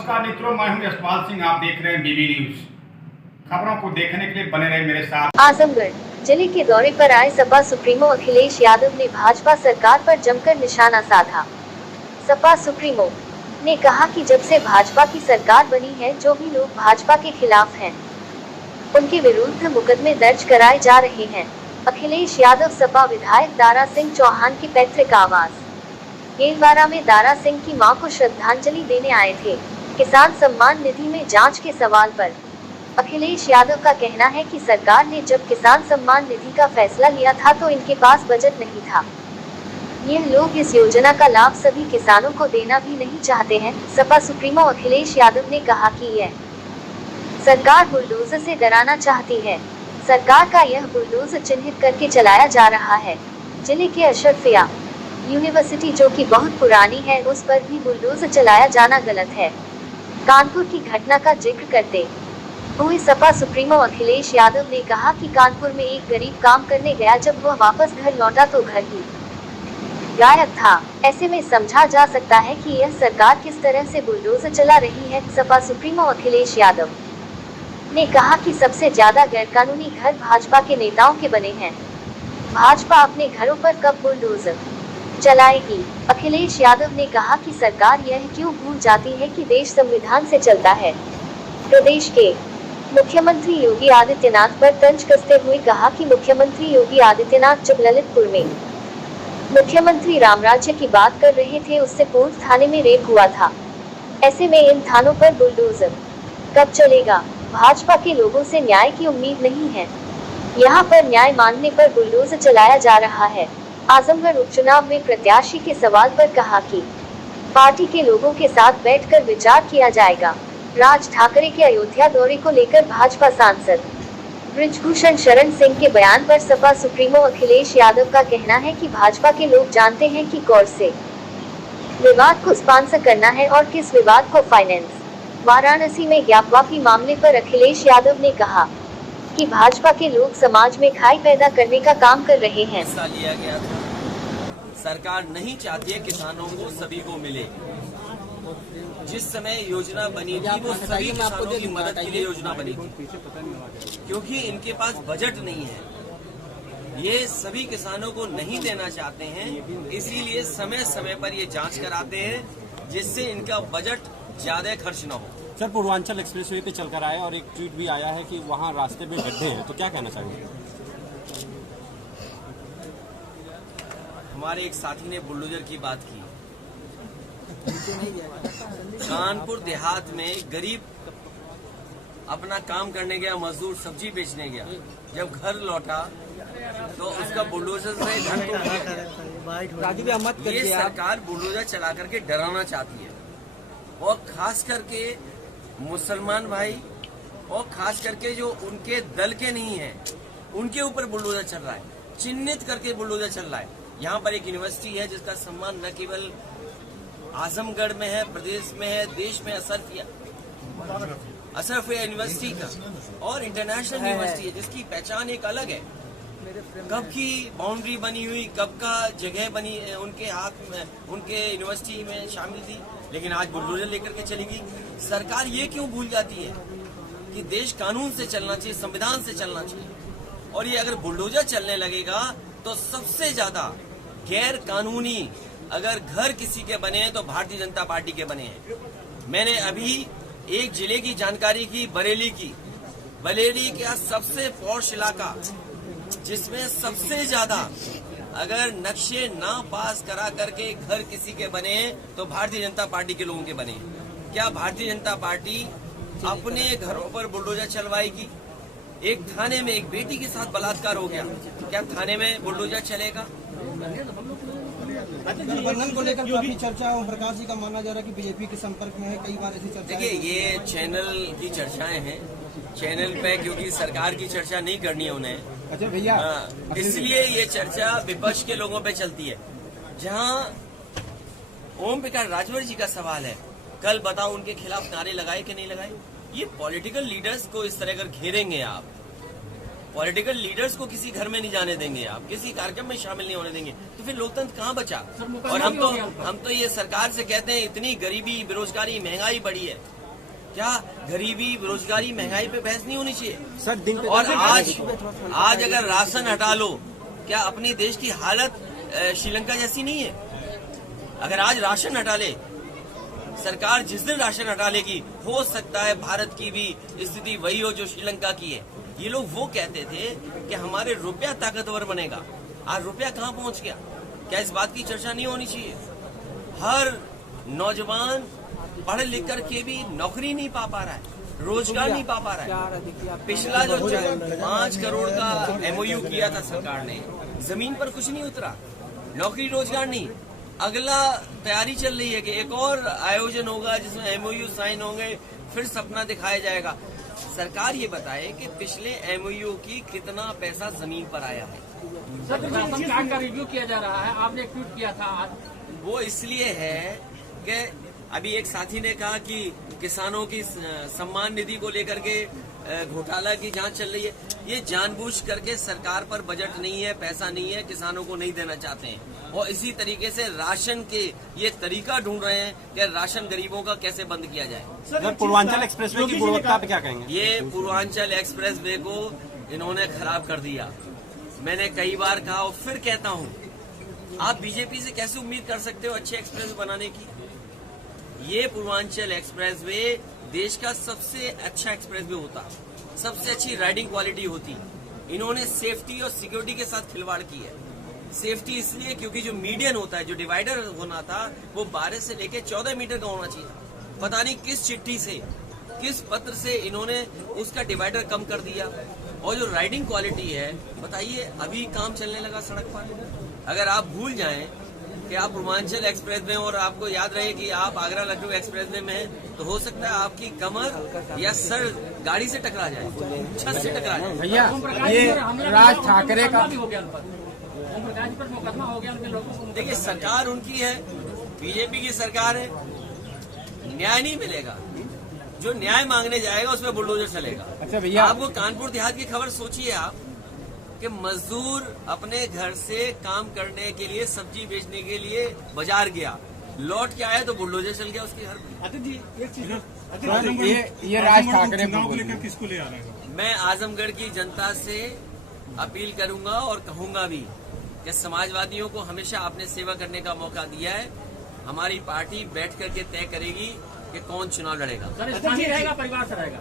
नमस्कार मित्रों, मैं हूं यशपाल सिंह। आप देख रहे हैं बीबी न्यूज। खबरों को देखने के लिए बने रहे मेरे साथ। आजमगढ़ जिले के दौरे पर आए सपा सुप्रीमो अखिलेश यादव ने भाजपा सरकार पर जमकर निशाना साधा। सपा सुप्रीमो ने कहा कि जब से भाजपा की सरकार बनी है, जो भी लोग भाजपा के खिलाफ हैं, उनके विरुद्ध मुकदमे दर्ज कराए जा रहे हैं। अखिलेश यादव सपा विधायक दारा सिंह चौहान की पैतृक आवास गेलवारा में दारा सिंह की मां को श्रद्धांजलि देने आए थे। किसान सम्मान निधि में जांच के सवाल पर अखिलेश यादव का कहना है कि सरकार ने जब किसान सम्मान निधि का फैसला लिया था तो इनके पास बजट नहीं था। ये लोग इस योजना का लाभ सभी किसानों को देना भी नहीं चाहते हैं। सपा सुप्रीमो अखिलेश यादव ने कहा कि यह सरकार बुलडोजर से डराना चाहती है। सरकार का यह बुलडोजर चिन्हित करके चलाया जा रहा है। जिले के अशरफिया यूनिवर्सिटी, जो कि बहुत पुरानी है, उस पर भी बुलडोजर चलाया जाना गलत है। कानपुर की घटना का जिक्र करते हुए सपा सुप्रीमो अखिलेश यादव ने कहा कि कानपुर में एक गरीब काम करने गया, जब वह वापस घर लौटा तो घर ही गायब था। ऐसे में समझा जा सकता है कि यह सरकार किस तरह से बुलडोजर चला रही है। सपा सुप्रीमो अखिलेश यादव ने कहा कि सबसे ज्यादा गैरकानूनी घर भाजपा के नेताओं के बने हैं। भाजपा अपने घरों पर कब बुलडोजर चलाएगी? अखिलेश यादव ने कहा कि सरकार यह क्यों भूल जाती है कि देश संविधान से चलता है। प्रदेश के मुख्यमंत्री योगी आदित्यनाथ पर तंज कसते हुए कहा कि मुख्यमंत्री योगी आदित्यनाथ जब ललितपुर में मुख्यमंत्री रामराज्य की बात कर रहे थे, उससे पूर्व थाने में रेप हुआ था। ऐसे में इन थानों पर बुलडोजर कब चलेगा? भाजपा के लोगों से न्याय की उम्मीद नहीं है। यहाँ पर न्याय मांगने पर बुलडोजर चलाया जा रहा है। आजमगढ़ उपचुनाव में प्रत्याशी के सवाल पर कहा कि पार्टी के लोगों के साथ बैठकर विचार किया जाएगा। राज ठाकरे के अयोध्या दौरे को लेकर भाजपा सांसद बृजभूषण शरण सिंह के बयान पर सपा सुप्रीमो अखिलेश यादव का कहना है कि भाजपा के लोग जानते हैं कि कौन से विवाद को स्पॉन्सर करना है और किस विवाद को फाइनेंस। वाराणसी में ज्ञापवापी मामले पर अखिलेश यादव ने कहा कि भाजपा के लोग समाज में खाई पैदा करने का काम कर रहे हैं। लिया गया था। सरकार नहीं चाहती है किसानों को सभी को मिले। जिस समय योजना बनी थी वो सभी किसानों की मदद के लिए योजना बनी थी, क्योंकि इनके पास बजट नहीं है। ये सभी किसानों को नहीं देना चाहते हैं, इसीलिए समय समय पर ये जांच कराते हैं, जिससे इनका बजट ज्यादा खर्च न हो। सर, पूर्वांचल एक्सप्रेसवे पे चलकर आए और एक ट्वीट भी आया है कि वहाँ रास्ते में गड्ढे हैं, तो क्या कहना चाहिए? हमारे एक साथी ने बुलडोजर की बात की। कानपुर देहात में गरीब अपना काम करने गया, मजदूर सब्जी बेचने गया, जब घर लौटा तो उसका बुलडोजर से घर टूट गया। ये सरकार बुलडोजर चला करके डराना चाहती है, और खास करके मुसलमान भाई और खास करके जो उनके दल के नहीं है, उनके ऊपर बुलडोजर चल रहा है, चिन्हित करके बुलडोजर चल रहा है। यहाँ पर एक यूनिवर्सिटी है जिसका सम्मान न केवल आजमगढ़ में है, प्रदेश में है, देश में अशरफिया यूनिवर्सिटी का और इंटरनेशनल यूनिवर्सिटी है, जिसकी पहचान एक अलग है। कब की बाउंड्री बनी हुई, कब का जगह बनी उनके हाथ में, उनके यूनिवर्सिटी में शामिल थी, लेकिन आज बुलडोजर लेकर के चलेगी। सरकार ये क्यों भूल जाती है कि देश कानून से चलना चाहिए, संविधान से चलना चाहिए। और ये अगर बुलडोजर चलने लगेगा तो सबसे ज्यादा गैर कानूनी अगर घर किसी के बने हैं तो भारतीय जनता पार्टी के बने हैं। मैंने अभी एक जिले की जानकारी की, बरेली की। बरेली का सबसे पॉश इलाका, जिसमें सबसे ज्यादा अगर नक्शे ना पास करा करके घर किसी के बने हैं तो भारतीय जनता पार्टी के लोगों के बने हैं। क्या भारतीय जनता पार्टी अपने घरों पर बुलडोजर चलवाएगी? एक थाने में एक बेटी के साथ बलात्कार हो गया, क्या थाने में बुलडोजर चलेगा? गठबंधन को लेकर काफी चर्चा है। प्रकाश जी का मानना जा रहा है कि बीजेपी के संपर्क में है, कई बार ऐसी चर्चा। देखिए, ये चैनल की चर्चाएं हैं, चैनल पे क्योंकि सरकार की चर्चा नहीं करनी है उन्हें। अच्छा भैया, इसलिए ये चर्चा विपक्ष के लोगों पे चलती है। जहां ओम प्रकाश राजभर जी का सवाल है, कल बताओ उनके खिलाफ नारे लगाए कि नहीं लगाए? ये पॉलिटिकल लीडर्स को इस तरह अगर घेरेंगे आप, पॉलिटिकल लीडर्स को किसी घर में नहीं जाने देंगे, आप किसी कार्यक्रम में शामिल नहीं होने देंगे, तो फिर लोकतंत्र कहाँ बचा? और हम तो ये सरकार से कहते हैं इतनी गरीबी, बेरोजगारी, महंगाई बढ़ी है, क्या गरीबी, बेरोजगारी, महंगाई पे बहस नहीं होनी चाहिए सर? दिन पे और आज अगर राशन हटा लो, क्या अपनी देश की हालत श्रीलंका जैसी नहीं है? अगर आज राशन हटा ले सरकार, जिस दिन राशन हटा लेगी, हो सकता है भारत की भी स्थिति वही हो जो श्रीलंका की है। ये लोग वो कहते थे कि हमारे रुपया ताकतवर बनेगा, आज रुपया कहाँ पहुंच गया? क्या इस बात की चर्चा नहीं होनी चाहिए? हर नौजवान पढ़ लिख करके भी नौकरी नहीं पा रहा है, रोजगार नहीं पा रहा है। पिछला जो 5 करोड़ का MOU किया था सरकार ने, जमीन पर कुछ नहीं उतरा, नौकरी रोजगार नहीं। अगला तैयारी चल रही है कि एक और आयोजन होगा जिसमें MOU साइन होंगे, फिर सपना दिखाया जाएगा। सरकार ये बताए कि पिछले MOU की कितना पैसा जमीन पर आया है। सर, राशन कार्ड का रिव्यू किया जा रहा है, आपने एक ट्वीट किया था आज। वो इसलिए है कि अभी एक साथी ने कहा कि किसानों की सम्मान निधि को लेकर के घोटाला की जांच चल रही है। ये जानबूझ करके सरकार पर बजट नहीं है, पैसा नहीं है, किसानों को नहीं देना चाहते हैं और इसी तरीके से राशन के ये तरीका ढूंढ रहे हैं कि राशन गरीबों का कैसे बंद किया जाए। सर, पूर्वांचल एक्सप्रेसवे की गुणवत्ता पे क्या कहेंगे? ये पूर्वांचल एक्सप्रेसवे को इन्होंने खराब कर दिया। मैंने कई बार कहा और फिर कहता हूँ, आप बीजेपी से कैसे उम्मीद कर सकते हो अच्छे एक्सप्रेस बनाने की? ये पूर्वांचल एक्सप्रेसवे देश का सबसे अच्छा एक्सप्रेसवे होता, सबसे अच्छी राइडिंग क्वालिटी होती। इन्होंने सेफ्टी और सिक्योरिटी के साथ खिलवाड़ की है। सेफ्टी इसलिए क्योंकि जो मीडियन होता है, जो डिवाइडर होना था, वो 12 से लेके 14 मीटर का होना चाहिए था। पता नहीं किस चिट्ठी से, किस पत्र से इन्होंने उसका डिवाइडर कम कर दिया। और जो राइडिंग क्वालिटी है, बताइए अभी काम चलने लगा सड़क पर। अगर आप भूल जाएं कि आप पूर्वांचल एक्सप्रेस में और आपको याद रहे कि आप आगरा लखनऊ एक्सप्रेस वे में हैं, तो हो सकता है आपकी कमर या सर गाड़ी से टकरा जाए, छत से टकरा जाए। भैया, ये राज ठाकरे का ओम प्रकाश पर मुकदमा हो गया, उनके लोगों को। देखिए, सरकार उनकी है, बीजेपी की सरकार है, न्याय नहीं मिलेगा। जो न्याय मांगने जाएगा उसमें बुलडोजर चलेगा। अच्छा भैया, आपको कानपुर देहात की खबर सोचिए आप कि मजदूर अपने घर से काम करने के लिए, सब्जी बेचने के लिए बाजार गया, लौट के आया तो बुलडोजर चल गया उसके घर पे। आदित्य जी, एक चीज ये राज ठाकरे को लेकर किसको ले आ रहे हैं? मैं आजमगढ़ की जनता से अपील करूंगा और कहूंगा भी कि समाजवादियों को हमेशा आपने सेवा करने का मौका दिया है। हमारी पार्टी बैठ करके तय करेगी कि कौन चुनाव लड़ेगा। सर, स्थानीय रहेगा, परिवार से रहेगा?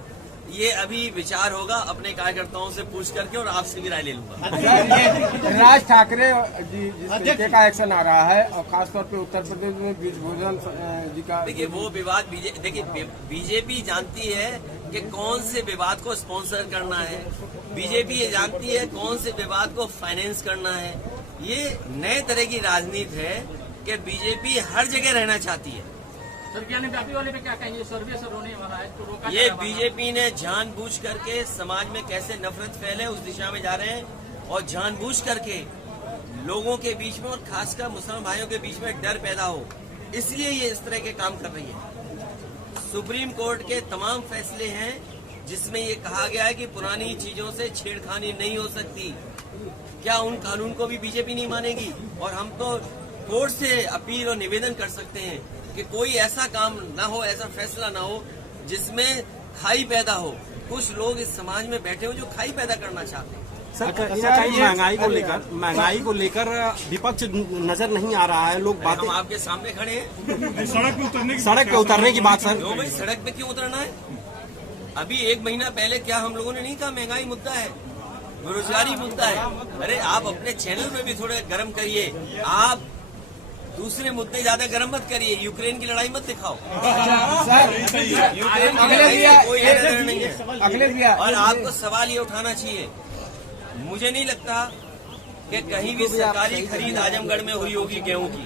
ये अभी विचार होगा, अपने कार्यकर्ताओं से पूछ करके, और आपसे भी राय ले लूंगा। ये राज ठाकरे जी जिस तरीके का एक्शन आ रहा है, और खासतौर पे उत्तर प्रदेश में ब्रिजभूषण जी का, देखिए वो विवाद, देखिए बीजेपी जानती है कि कौन से विवाद को स्पॉन्सर करना है, बीजेपी ये जानती है कौन से विवाद को फाइनेंस करना है। ये नए तरह की राजनीति है कि बीजेपी हर जगह रहना चाहती है। सर, व्यापी वाले पे क्या कहेंगे? सर्वे सर होने वाला है तो रोका ये बीजेपी ने जानबूझ करके समाज में कैसे नफरत फैले उस दिशा में जा रहे हैं, और जानबूझ करके लोगों के बीच में और खासकर मुसलमान भाइयों के बीच में डर पैदा हो, इसलिए ये इस तरह के काम कर रही है। सुप्रीम कोर्ट के तमाम फैसले हैं जिसमें ये कहा गया है कि पुरानी चीजों से छेड़खानी नहीं हो सकती। क्या उन कानून को भी बीजेपी नहीं मानेगी? और हम तो कोर्ट से अपील और निवेदन कर सकते हैं कि कोई ऐसा काम ना हो, ऐसा फैसला ना हो जिसमें खाई पैदा हो। कुछ लोग इस समाज में बैठे हो जो खाई पैदा करना चाहते हैं। सर, महंगाई को लेकर विपक्ष नजर नहीं आ रहा है, लोग बातें, हम आपके सामने खड़े हैं। सड़क पे उतरने की बात। सर, क्यों भाई, सड़क पे क्यों उतरना है? अभी 1 महीना पहले क्या हम लोगों ने नहीं कहा महंगाई मुद्दा है, बेरोजगारी मुद्दा है? अरे आप अपने चैनल में भी थोड़े गर्म करिए, आप दूसरे मुद्दे ज्यादा गर्म मत करिए। यूक्रेन की लड़ाई मत दिखाओ। यूक्रेन की लड़ाई में कोई एरर नहीं है। और आपको सवाल ये उठाना चाहिए, मुझे नहीं लगता कि कहीं भी सरकारी खरीद आजमगढ़ में हुई होगी गेहूं की।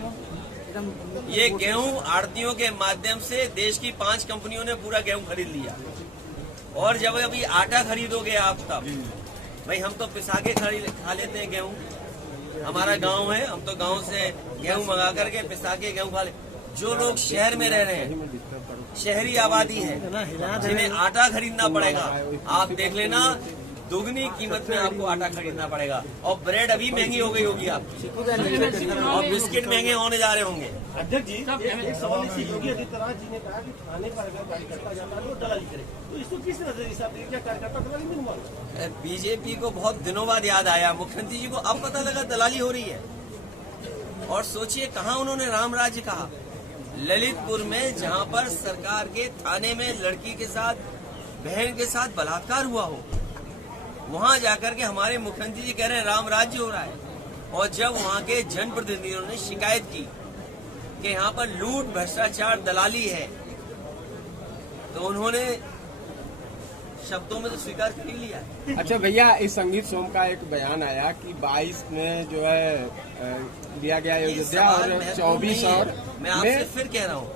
ये गेहूं आड़तियों के माध्यम से देश की 5 कंपनियों ने पूरा गेहूं खरीद लिया। और जब अभी आटा खरीदोगे आप, तब भाई हम तो पिसा के खा लेते हैं गेहूं, हमारा गांव है, हम तो गांव से गेहूं मंगा करके पिसा के गेहूं खा ले। जो लोग शहर में रह रहे हैं, शहरी आबादी है, जिन्हें आटा खरीदना पड़ेगा, आप देख लेना दुगनी कीमत में आपको आटा खरीदना पड़ेगा और ब्रेड अभी महंगी हो गई होगी आपकी और बिस्किट महंगे होने जा रहे होंगे। अध्यक्ष जी, एक सवाल इसी योगी आदित्यनाथ जी ने कहा कि खाने पर अगर कार्यकर्ता जाता है तो दलाली करे, तो इसको किस नजरिए से आप देखिए, क्या कार्यकर्ता दलाली नहीं मानते? बीजेपी को बहुत दिनों बाद याद आया, मुख्यमंत्री जी को अब पता लगा दलाली हो रही है। और सोचिए कहाँ उन्होंने राम राज्य कहा, ललितपुर में, जहाँ पर सरकार के थाने में लड़की के साथ, बहन के साथ बलात्कार हुआ हो, वहां जाकर के हमारे मुख्यमंत्री जी कह रहे हैं राम राज्य हो रहा है। और जब वहां के जनप्रतिनिधियों ने शिकायत की कि यहाँ पर लूट, भ्रष्टाचार, दलाली है, तो उन्होंने शब्दों में तो स्वीकार कर ही लिया है। अच्छा भैया, इस संगीत सोम का एक बयान आया कि 22 में जो है दिया गया अयोध्या और 24 और मैं आपसे फिर कह रहा हूँ,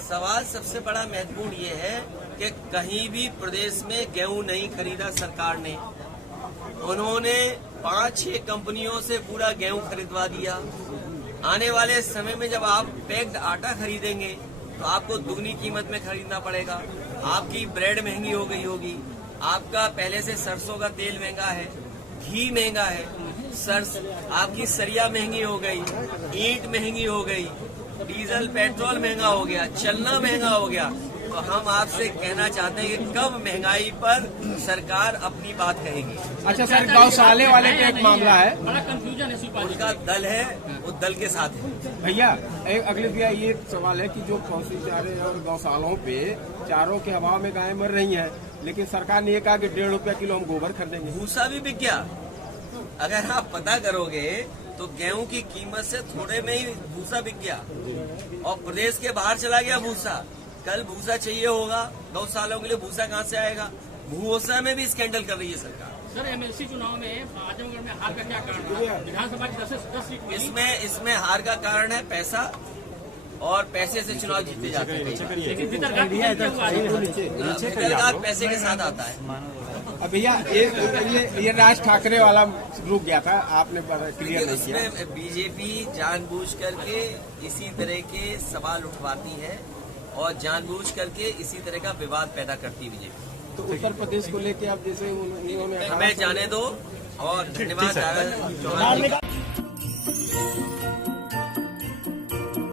सवाल सबसे बड़ा महत्वपूर्ण ये है कि कहीं भी प्रदेश में गेहूं नहीं खरीदा सरकार ने। उन्होंने 5-6 कंपनियों से पूरा गेहूं खरीदवा दिया। आने वाले समय में जब आप पैक्ड आटा खरीदेंगे तो आपको दुगनी कीमत में खरीदना पड़ेगा। आपकी ब्रेड महंगी हो गई होगी, आपका पहले से सरसों का तेल महंगा है, घी महंगा है, आपकी सरिया महंगी हो गई, ईंट महंगी हो गई, डीजल पेट्रोल महंगा हो गया, चलना महंगा हो गया। तो हम आपसे कहना चाहते हैं कि कब महंगाई पर सरकार अपनी बात कहेगी। अच्छा सर, गौशाले वाले का एक मामला है, बड़ा कंफ्यूजन है शिवपाल जी। उनका दल है, वो दल के साथ है। भैया एक अगले भैया ये सवाल है कि जो पौष्टिक चारे और गौशालों पे चारों के अभाव में गायें मर रही हैं, लेकिन सरकार ने ये कहा कि 1.5 रुपया किलो हम गोबर खरीदेंगे। भूसा भी बिक गया। अगर आप पता करोगे तो गेहूं की कीमत से थोड़े में ही भूसा बिक गया और प्रदेश के बाहर चला गया भूसा। कल भूसा चाहिए होगा, गौशालों के लिए भूसा कहाँ से आएगा? भूसा में भी स्कैंडल कर रही है सरकार। सर, एमएलसी चुनाव में आजमगढ़ में हार का क्या कारण है? विधानसभा की 10 सीट मिली। इसमें हार का कारण है पैसा, और पैसे से चुनाव जीते जाते हैं। लेकिन वितरगात पैसे के साथ आता है। अब भैया ये राज ठाकरे वाला रुक गया था, आपने क्लियर नहीं किया। उसमें बीजेपी जानबूझ करके इसी तरह के सवाल उठवाती है और जानबूझ करके इसी तरह का विवाद पैदा करती है बीजेपी। तो उत्तर प्रदेश को लेके आप जैसे उन्होंने हमें जाने दो और धन्यवाद।